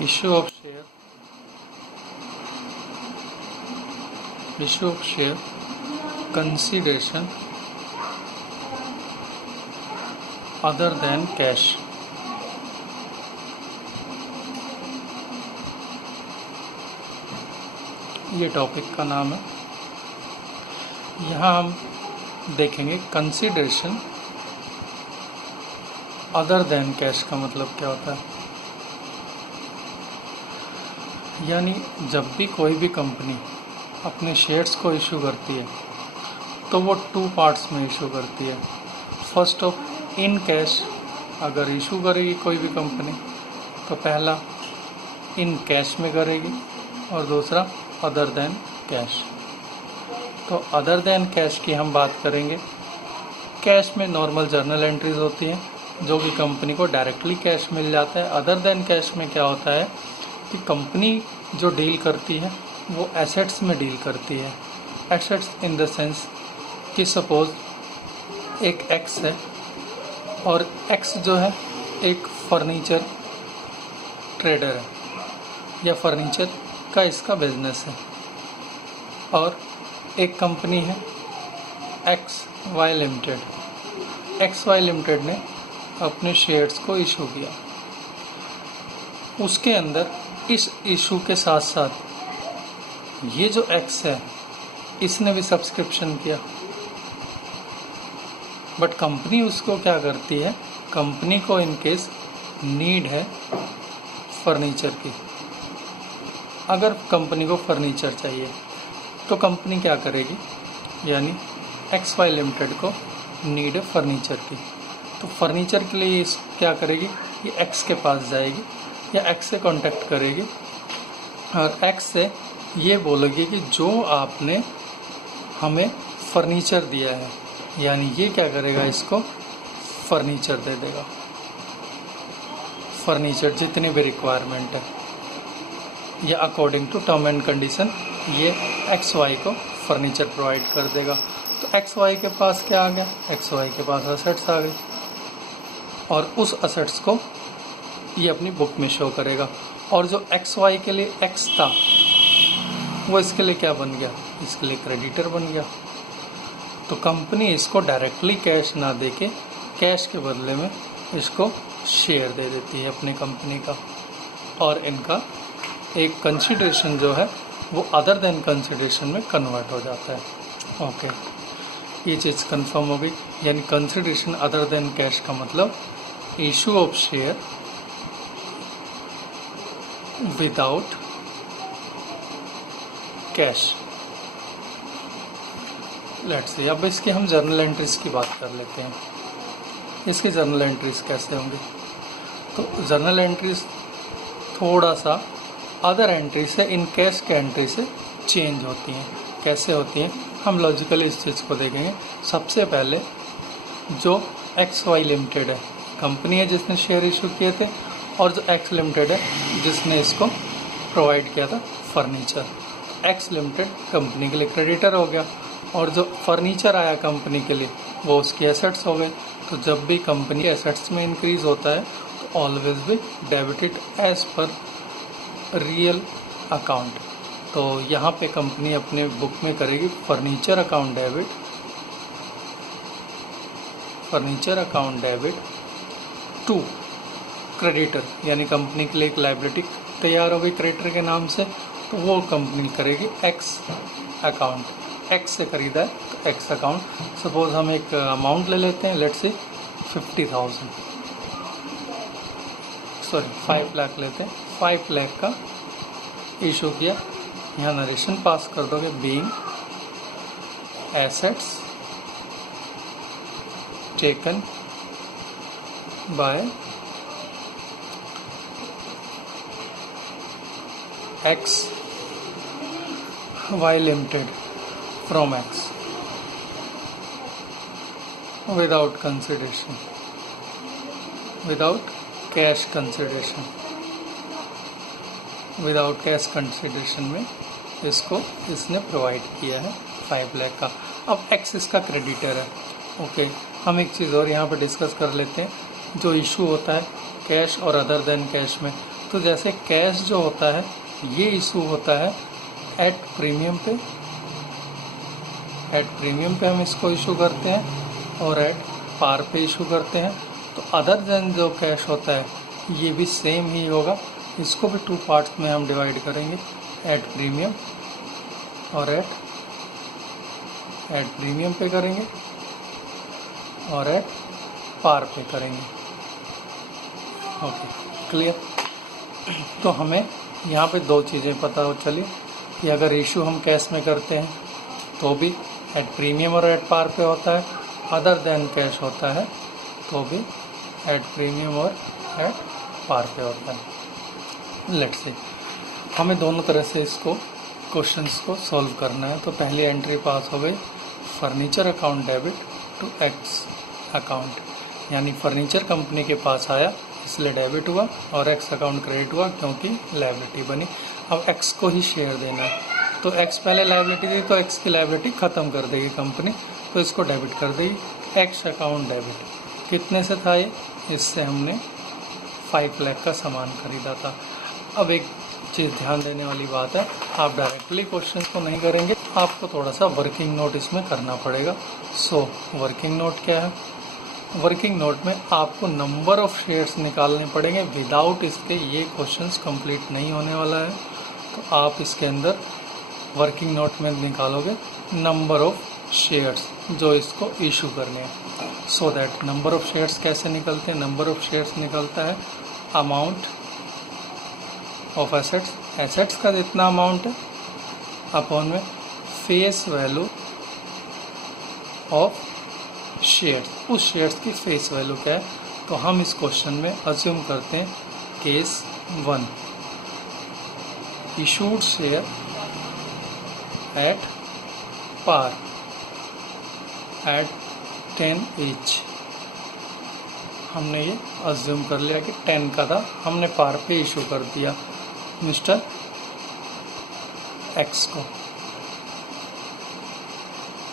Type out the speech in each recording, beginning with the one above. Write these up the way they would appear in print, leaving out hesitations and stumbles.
issue of share consideration other than cash। ये topic का नाम है। यहाँ हम देखेंगे कंसिडरेशन अदर देन कैश का मतलब क्या होता है। यानी जब भी कोई भी कंपनी अपने शेयर्स को इशू करती है तो वो 2 पार्ट्स में इशू करती है। फर्स्ट ऑफ इन कैश, अगर इशू करेगी कोई भी कंपनी तो पहला इन कैश में करेगी और दूसरा अदर देन कैश। तो अदर देन कैश की हम बात करेंगे। कैश में नॉर्मल जर्नल एंट्रीज होती हैं जो कि कंपनी को डायरेक्टली कैश मिल जाता है। अदर देन कैश में क्या होता है कि कंपनी जो डील करती है वो एसेट्स में डील करती है। एसेट्स इन द सेंस कि सपोज एक एक्स है और एक्स जो है एक फर्नीचर ट्रेडर है या फर्नीचर का इसका बिजनेस है, और एक कंपनी है X Y limited. X Y limited ने अपने शेयर्स को इशू किया। उसके अंदर इस इशू के साथ साथ ये जो एक्स है इसने भी सब्सक्रिप्शन किया, बट कंपनी उसको क्या करती है, कंपनी को इन केस नीड है फर्नीचर की। अगर कंपनी को फर्नीचर चाहिए तो कंपनी क्या करेगी, यानी एक्स वाई लिमिटेड को नीड है फर्नीचर की, तो फर्नीचर के लिए क्या करेगी, ये एक्स के पास जाएगी या एक्स से कांटेक्ट करेगी और एक्स से ये बोलेगी कि जो आपने हमें फर्नीचर दिया है, यानी ये क्या करेगा, इसको फर्नीचर दे देगा। फर्नीचर जितनी भी रिक्वायरमेंट है या according to term and condition ये एक्स वाई को फर्नीचर प्रोवाइड कर देगा। तो एक्स वाई के पास क्या आ गया, एक्स वाई के पास असेट्स आ गए और उस असेट्स को ये अपनी बुक में शो करेगा। और जो एक्स वाई के लिए एक्स था वो इसके लिए क्या बन गया, इसके लिए क्रेडिटर बन गया। तो कंपनी इसको डायरेक्टली कैश ना देके कैश के बदले में इसको शेयर दे देती है अपनी कंपनी का, और इनका एक कंसिडरेशन जो है वो अदर देन कंसिडरेशन में कन्वर्ट हो जाता है। ओके, ये चीज़ कंफर्म हो गई। यानी कंसिडरेशन अदर देन कैश का मतलब issue of share without cash. Let's see, अब इसकी हम जर्नल एंट्रीज की बात कर लेते हैं। इसकी जर्नल एंट्रीज कैसे होंगी, तो जर्नल एंट्रीज थोड़ा सा अदर एंट्री से इन कैश के एंट्री से चेंज होती हैं। कैसे होती हैं, हम लॉजिकली इस चीज़ को देखेंगे। सबसे पहले जो एक्स वाई लिमिटेड है, कंपनी है जिसने शेयर इशू किए थे, और जो एक्स लिमिटेड है जिसने इसको प्रोवाइड किया था फर्नीचर। एक्स लिमिटेड कंपनी के लिए क्रेडिटर हो गया और जो फर्नीचर आया कंपनी के लिए वो उसकी एसेट्स हो गए। तो जब भी कंपनी एसेट्स में इंक्रीज होता है तो ऑलवेज भी debited as per real account. तो यहाँ पे कंपनी अपने बुक में करेगी furniture account debit, furniture account debit to creditor, यानी कंपनी के लिए एक लाइबिलिटी तैयार हो गई क्रेडिटर के नाम से, तो वो कंपनी करेगी एक्स अकाउंट। एक्स से खरीदा है तो एक्स अकाउंट। सपोज हम एक अमाउंट ले लेते हैं, लेट्स से 50,000, सॉरी 5 लाख लेते हैं। 5 लाख का इशू किया, यहाँ नरेशन पास कर दोगे, being assets taken by X Y limited from X without consideration, without cash consideration. Without cash consideration में इसको इसने प्रोवाइड किया है 5 लाख का। अब एक्स इसका क्रेडिटर है। ओके, हम एक चीज़ और यहाँ पर डिस्कस कर लेते हैं। जो इशू होता है कैश और अदर देन कैश में, तो जैसे कैश जो होता है ये इशू होता है एट प्रीमियम पे हम इसको इशू करते हैं और एट पार पे इशू करते हैं। तो अदर देन जो कैश होता है ये भी सेम ही होगा, इसको भी 2 पार्ट्स में हम डिवाइड करेंगे, एट प्रीमियम और एट प्रीमियम पे करेंगे और एट पार पे करेंगे। Okay, clear. तो हमें यहाँ पे 2 चीज़ें पता हो चली कि अगर इशू हम कैश में करते हैं तो भी एट प्रीमियम और एट पार पे होता है, अदर देन कैश होता है तो भी एट प्रीमियम और एट पार पे होता है। लेट्स से हमें दोनों तरह से इसको क्वेश्चंस को सॉल्व करना है। तो पहली एंट्री पास हो गई, furniture account debit to X account, यानी फर्नीचर कंपनी के पास आया इसलिए डेबिट हुआ और एक्स अकाउंट क्रेडिट हुआ क्योंकि लायबिलिटी बनी। अब एक्स को ही शेयर देना है, तो एक्स पहले लायबिलिटी थी तो एक्स की लायबिलिटी ख़त्म कर देगी कंपनी, तो इसको डेबिट कर देगी। एक्स अकाउंट डेबिट कितने से था ये, इससे हमने 5 लाख का सामान खरीदा था। अब एक चीज़ ध्यान देने वाली बात है, आप डायरेक्टली क्वेश्चन को नहीं करेंगे, आपको थोड़ा सा वर्किंग नोट इसमें करना पड़ेगा। सो वर्किंग नोट क्या है, वर्किंग नोट में आपको नंबर ऑफ़ शेयर्स निकालने पड़ेंगे, विदाउट इसके ये क्वेश्चंस कंप्लीट नहीं होने वाला है। तो आप इसके अंदर वर्किंग नोट में निकालोगे नंबर ऑफ़ शेयर्स जो इसको इशू करने हैं। So that number of shares कैसे निकलते हैं, नंबर ऑफ़ शेयर्स निकलता है अमाउंट ऑफ एसेट्स का जितना अमाउंट है अपॉन में फेस वैल्यू ऑफ शेयर्स, उस शेयर्स की फेस वैल्यू क्या है। तो हम इस क्वेश्चन में अज्यूम करते हैं case 1, issued share at par at 10 each. हमने ये अज्यूम कर लिया कि 10 का था, हमने पार पे इशू कर दिया मिस्टर एक्स को।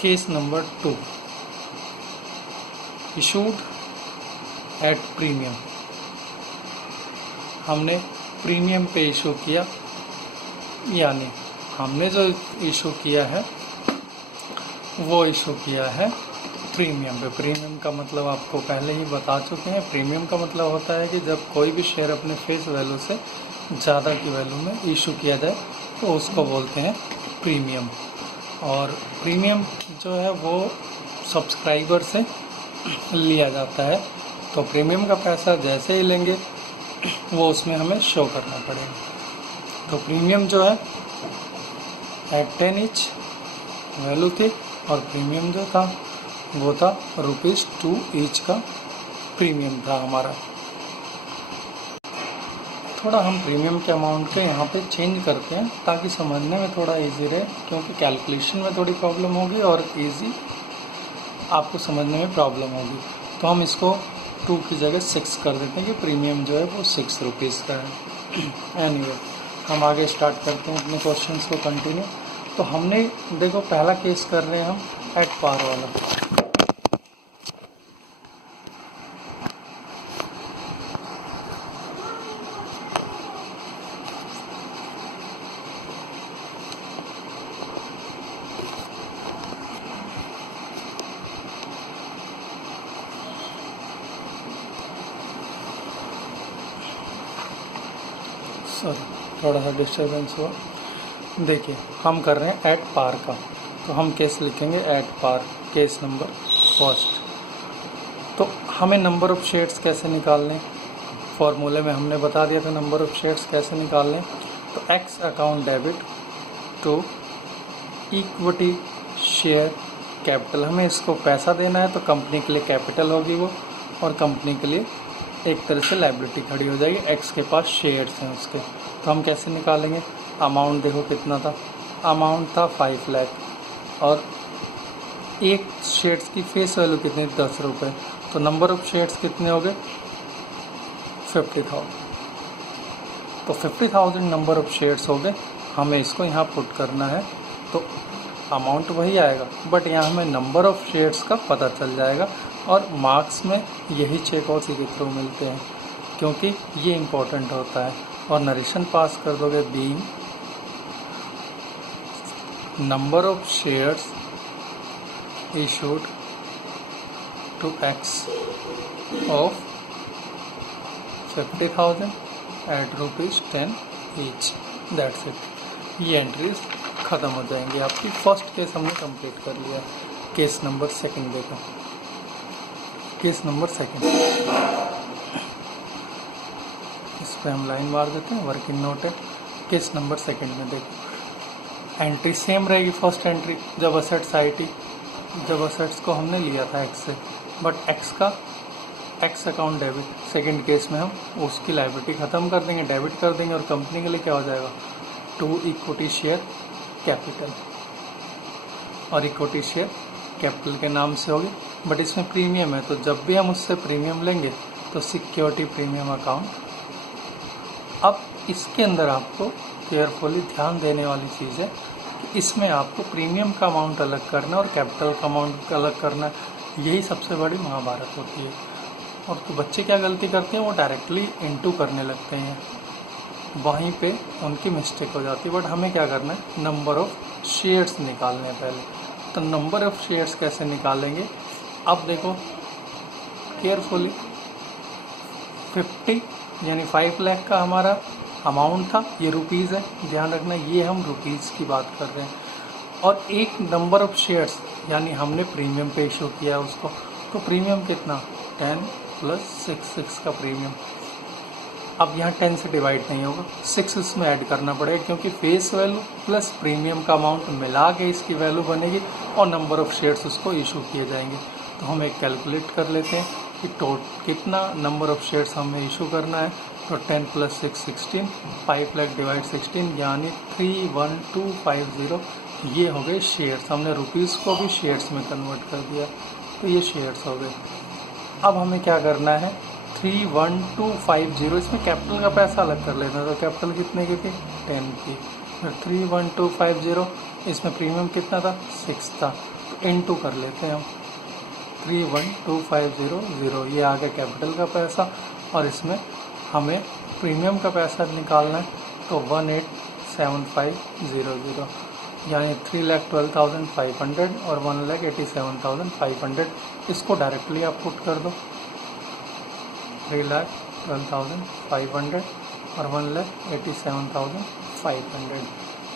Case number 2, issued at premium, हमने प्रीमियम पे इशू किया, यानी हमने जो इशू किया है वो इशू किया है प्रीमियम पे। प्रीमियम का मतलब आपको पहले ही बता चुके हैं, प्रीमियम का मतलब होता है कि जब कोई भी शेयर अपने फेस वैल्यू से ज़्यादा की वैल्यू में इशू किया जाए तो उसको बोलते हैं प्रीमियम। और प्रीमियम जो है वो सब्सक्राइबर से लिया जाता है, तो प्रीमियम का पैसा जैसे ही लेंगे वो उसमें हमें शो करना पड़ेगा। तो प्रीमियम जो है एट 10 ईच वैल्यू थी और प्रीमियम जो था वो था ₹2 ईच का प्रीमियम था हमारा। थोड़ा हम प्रीमियम के अमाउंट के यहाँ पे चेंज करते हैं ताकि समझने में थोड़ा इजी रहे, क्योंकि कैलकुलेशन में थोड़ी प्रॉब्लम होगी और इजी आपको समझने में प्रॉब्लम होगी। तो हम इसको 2 की जगह 6 कर देते हैं कि प्रीमियम जो है वो ₹6 का है। एनीवे हम आगे स्टार्ट करते हैं अपने क्वेश्चंस को कंटिन्यू। तो हमने देखो पहला केस कर रहे हैं हम एट पार वाला। सॉरी थोड़ा सा डिस्टर्बेंस हुआ। देखिए हम कर रहे हैं एट पार का, तो हम केस लिखेंगे एट पार, केस नंबर 1। तो हमें नंबर ऑफ़ शेयर्स कैसे निकालने, फॉर्मूले में हमने बता दिया था नंबर ऑफ़ शेयर्स कैसे निकालने। तो X account debit to equity share capital, हमें इसको पैसा देना है तो कंपनी के लिए कैपिटल होगी वो, और कंपनी के लिए एक तरह से लायबिलिटी खड़ी हो जाएगी। एक्स के पास शेयर्स हैं उसके, तो हम कैसे निकालेंगे। अमाउंट देखो कितना था, अमाउंट था 5 लाख और एक शेयर्स की फेस वैल्यू कितनी, 10 रुपये। तो नंबर ऑफ़ शेयर्स कितने हो गए, 50,000। तो 50,000 नंबर ऑफ़ शेयर्स हो गए, हमें इसको यहाँ पुट करना है। तो अमाउंट वही आएगा बट यहाँ हमें नंबर ऑफ़ शेयर्स का पता चल जाएगा, और मार्क्स में यही चेक और सी के थ्रू मिलते हैं क्योंकि ये इम्पोर्टेंट होता है। और नरेशन पास कर दोगे being number of shares issued to X of 50,000 at ₹10 each. That's it. ये एंट्रीज ख़त्म हो जाएंगी आपकी। फर्स्ट केस हमने कंप्लीट कर लिया। केस नंबर सेकंड देखो। केस नंबर सेकंड, इस पर हम लाइन मार देते हैं, वर्किंग नोट है। केस नंबर सेकंड में देखो एंट्री सेम रहेगी। फर्स्ट एंट्री जब असेट्स आई थी, जब असेट्स को हमने लिया था एक्स से, बट एक्स का x account debit. Second case में हम उसकी लायबिलिटी ख़त्म कर देंगे, डेबिट कर देंगे, और कंपनी के लिए क्या हो जाएगा 2 इक्विटी शेयर कैपिटल, और इक्विटी शेयर कैपिटल के नाम से होगी। बट इसमें प्रीमियम है, तो जब भी हम उससे प्रीमियम लेंगे तो सिक्योरिटी प्रीमियम अकाउंट। अब इसके अंदर आपको केयरफुली ध्यान देने वाली चीज़ है कि इसमें आपको प्रीमियम का अमाउंट अलग करना और कैपिटल का अमाउंट अलग करना। यही सबसे बड़ी महाभारत होती है। और तो बच्चे क्या गलती करते हैं, वो डायरेक्टली इनटू करने लगते हैं, वहीं पे उनकी मिस्टेक हो जाती है। बट हमें क्या करना है, नंबर ऑफ़ शेयर्स निकालने हैं पहले। तो नंबर ऑफ़ शेयर्स कैसे निकालेंगे, अब देखो केयरफुली। 50 यानी 5 लाख का हमारा अमाउंट था, ये रुपीज़ है, ध्यान रखना ये हम रुपीज़ की बात कर रहे हैं। और एक नंबर ऑफ़ शेयर्स यानी हमने प्रीमियम पे इशू किया उसको, तो प्रीमियम कितना 10 + 6 का प्रीमियम। अब यहाँ 10 से डिवाइड नहीं होगा, 6 इसमें ऐड करना पड़ेगा, क्योंकि फेस वैल्यू प्लस प्रीमियम का अमाउंट मिला के इसकी वैल्यू बनेगी और नंबर ऑफ़ शेयर्स उसको इशू किए जाएंगे। तो हम एक कैलकुलेट कर लेते हैं कि कितना नंबर ऑफ़ शेयर्स हमें इशू करना है। तो 10 + 6 16, 5 लाख डिवाइड 16 यानी 31250। ये हो गए शेयर्स। हमने रुपीज़ को भी शेयर्स में कन्वर्ट कर दिया, तो ये शेयर्स हो गए। अब हमें क्या करना है, 31250, इसमें कैपिटल का पैसा अलग कर लेना। तो कैपिटल कितने की थी 10 की, फिर 31250, इसमें प्रीमियम कितना था 6 था, तो इनटू कर लेते हैं हम 31250 ये आ गया कैपिटल का पैसा। और इसमें हमें प्रीमियम का पैसा निकालना है, तो 187500 यानी 3,12,500 और 1,87,500। इसको डायरेक्टली आप पुट कर दो, 3,12,500 और 1,87,500।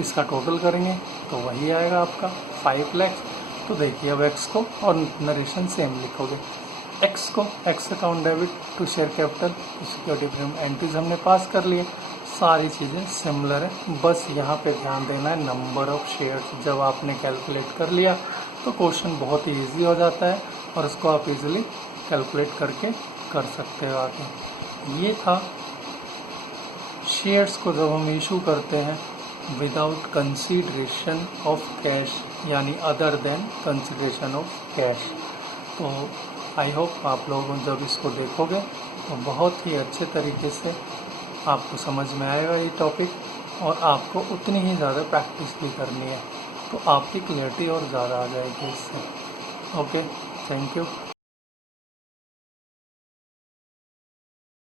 इसका टोटल करेंगे तो वही आएगा आपका 5 लाख। तो देखिए अब एक्स को और नरेशन सेम लिखोगे। एक्स को X account debit to share capital security premium entries हमने पास कर लिए। सारी चीज़ें सिमिलर है, बस यहाँ पे ध्यान देना है नंबर ऑफ़ शेयर्स। जब आपने कैलकुलेट कर लिया तो क्वेश्चन बहुत ही ईजी हो जाता है और उसको आप इजीली कैलकुलेट करके कर सकते हो आगे। ये था शेयर्स को जब हम इशू करते हैं विदाउट कंसीडरेशन ऑफ कैश, यानी other than consideration of cash. तो आई होप आप लोग जब इसको देखोगे तो बहुत ही अच्छे तरीके से आपको समझ में आएगा ये टॉपिक, और आपको उतनी ही ज़्यादा प्रैक्टिस भी करनी है, तो आपकी क्लैरिटी और ज़्यादा आ जाएगी इससे। Okay, thank you.